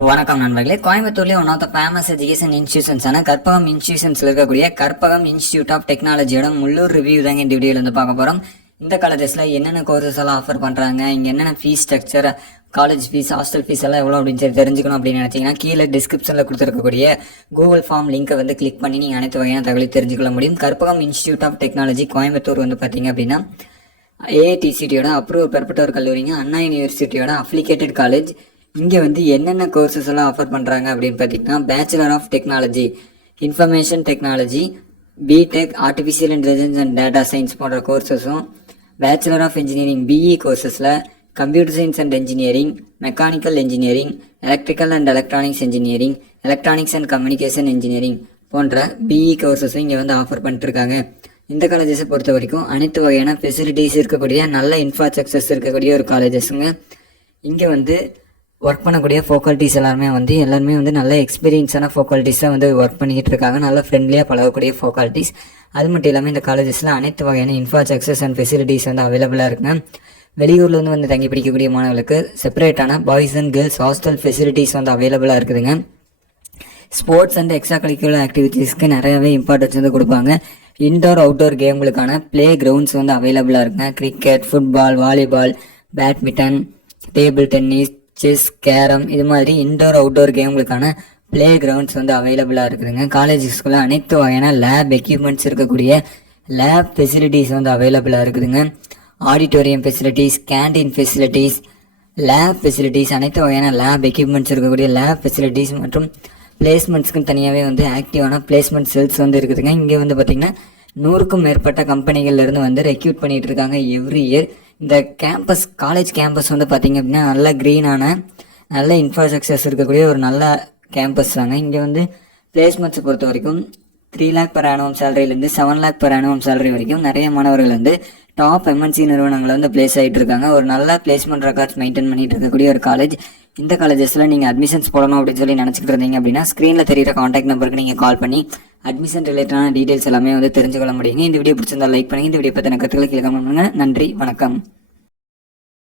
வணக்கம் நண்பர்களே. கோயம்புத்தூர்லேயே one of the famous education இன்ஸ்டியூஷன்ஸான கற்பகம் இன்ஸ்டியூஷன்ஸில் இருக்கக்கூடிய கற்பகம் இன்ஸ்டியூட் ஆஃப் டெக்னாலஜியோட முள்ளூர் ரிவ்யூ தாங்க இந்த வீடியோவில் வந்து பார்க்க போகிறோம். இந்த காலேஜஸில் என்னென்ன கோர்சஸ் எல்லாம் ஆஃபர் பண்ணுறாங்க, இங்கே என்னென்ன fees structure, college fees, hostel fees எல்லாம் எவ்வளோ அப்படின்னு சொல்லி தெரிஞ்சுக்கணும் அப்படின்னு நினச்சிங்கன்னா கீழே டிஸ்கிரிப்ஷனில் கொடுத்துருக்கக்கூடிய கூகுள் ஃபார்ம் லிங்கை வந்து கிளிக் பண்ணி நீங்கள் அனைத்து வகையான தகவலை தெரிஞ்சுக்கொள்ள முடியும். Karpagam institute of technology Coimbatore வந்து பார்த்தீங்க அப்படின்னா ஏஐடிசிடியோட அப்ரூவ் பெறப்பட்ட ஒரு கல்லூரிங்க, அண்ணா யூனிவர்சிட்டியோட அப்ளிகேட்டட் காலேஜ். இங்கே வந்து என்னென்ன கோர்சஸ் எல்லாம் ஆஃபர் பண்ணுறாங்க அப்படின்னு பார்த்தீங்கன்னா bachelor of technology information technology, B Tech artificial intelligence and data science போன்ற கோர்சஸும், பேச்சுலர் ஆஃப் இன்ஜினியரிங் பிஇ கோர்சஸில் computer science and engineering, mechanical engineering, electrical and electronics engineering, electronics and communication engineering போன்ற BE கோர்சஸும் இங்கே வந்து ஆஃபர் பண்ணிட்டுருக்காங்க. இந்த காலேஜஸை பொறுத்த வரைக்கும் அனைத்து வகையான ஃபெசிலிட்டிஸ் இருக்கக்கூடிய நல்ல இன்ஃப்ராஸ்ட்ரக்சர்ஸ் இருக்கக்கூடிய ஒரு காலேஜஸுங்க. இங்கே வந்து ஒர்க் பண்ணக்கூடிய ஃபேக்கல்ட்டிஸ் எல்லாருமே வந்து நல்ல எக்ஸ்பீரியன்ஸான ஃபேக்கல்ட்டிஸாக வந்து ஒர்க் பண்ணிக்கிட்டு இருக்காங்க. நல்ல ஃப்ரெண்ட்லியாக பழகக்கூடிய ஃபேக்கல்ட்டிஸ். அது மட்டும் இல்லாமல் இந்த காலேஜஸில் அனைத்து வகையான இன்ஃப்ராஸ்ட்ரக்சர்ஸ் அண்ட் ஃபெசிலிட்டிஸ் வந்து அவைலபிளாக இருக்குங்க. வெளியூரில் வந்து தங்கி படிக்கக்கூடிய மாணவர்களுக்கு செப்பரேட்டான boys and girls hostel facilities வந்து அவைலபிளாக இருக்குதுங்க. ஸ்போர்ட்ஸ் அண்ட் எக்ஸ்ட்ரா கரிக்குலர் ஆக்டிவிட்டீஸ்க்கு நிறையாவே இம்பார்ட்டன்ஸ் வந்து கொடுப்பாங்க. இன்டோர் அவுட்டோர் கேம்களுக்கான ப்ளே கிரவுண்ட்ஸ் வந்து அவைலபிளாக இருக்குங்க. Cricket, football, volleyball, badminton, table tennis, chess, carrom இது மாதிரி இன்டோர் அவுட்டோர் கேம்களுக்கான ப்ளே கிரவுண்ட்ஸ் வந்து அவைலபிளாக இருக்குதுங்க. காலேஜஸ்க்குள்ள அனைத்து வகையான லேப் எக்யூப்மெண்ட்ஸ் இருக்கக்கூடிய லேப் ஃபெசிலிட்டிஸ் வந்து அவைலபிளாக இருக்குதுங்க. Auditorium facilities, canteen facilities, lab facilities, அனைத்து வகையான லேப் எக்யூப்மெண்ட்ஸ் இருக்கக்கூடிய லேப் ஃபெசிலிட்டிஸ் மற்றும் பிளேஸ்மெண்ட்ஸ்க்குன்னு தனியாகவே வந்து ஆக்டிவான பிளேஸ்மெண்ட் செல்ஸ் வந்து இருக்குதுங்க. இங்கே வந்து பார்த்திங்கன்னா 100க்கும் மேற்பட்ட கம்பெனிகள்லேருந்து வந்து ரெக்யூட் பண்ணிகிட்டு இருக்காங்க எவ்ரி இயர். இந்த கேம்பஸ், காலேஜ் கேம்பஸ் வந்து பார்த்திங்க அப்படின்னா நல்ல க்ரீனான நல்ல இன்ஃப்ராஸ்ட்ரக்சர்ஸ் இருக்கக்கூடிய ஒரு நல்ல கேம்பஸ் தாங்க. இங்கே வந்து பிளேஸ்மெண்ட்ஸை பொறுத்த வரைக்கும் 3 lakh per annum சேலரியிலேருந்து 7 lakh per annum salary வரைக்கும் நிறைய மாணவர்கள் வந்து டாப் எம்என்சி நிறுவனங்களில் வந்து பிளேஸ் ஆகிட்டு இருக்காங்க. ஒரு நல்ல பிளேஸ்மெண்ட் ரெக்கார்ட்ஸ் மெயின்டைன் பண்ணிட்டு இருக்கக்கூடிய ஒரு காலேஜ். இந்த காலேஜஸில் நீங்கள் அட்மிஷன்ஸ் போடணும் அப்படின்னு சொல்லி நினச்சிக்கிட்டு இருந்தீங்க அப்படின்னா ஸ்க்ரீனில் தெரியிற காண்டாக்ட் நம்பருக்கு நீங்கள் கால் பண்ணி அட்மிஷன் ரிலேட்டடான டீட்டெயில்ஸ் எல்லாமே வந்து தெரிஞ்சுக்கொள்ள முடியுங்க. இந்த வீடியோ பிடிச்சிருந்தா லைக் பண்ணுங்கள். இந்த வீடியோ பற்றின கருத்துக்களை கீழே கமெண்ட் பண்ணுங்கள். நன்றி, வணக்கம்.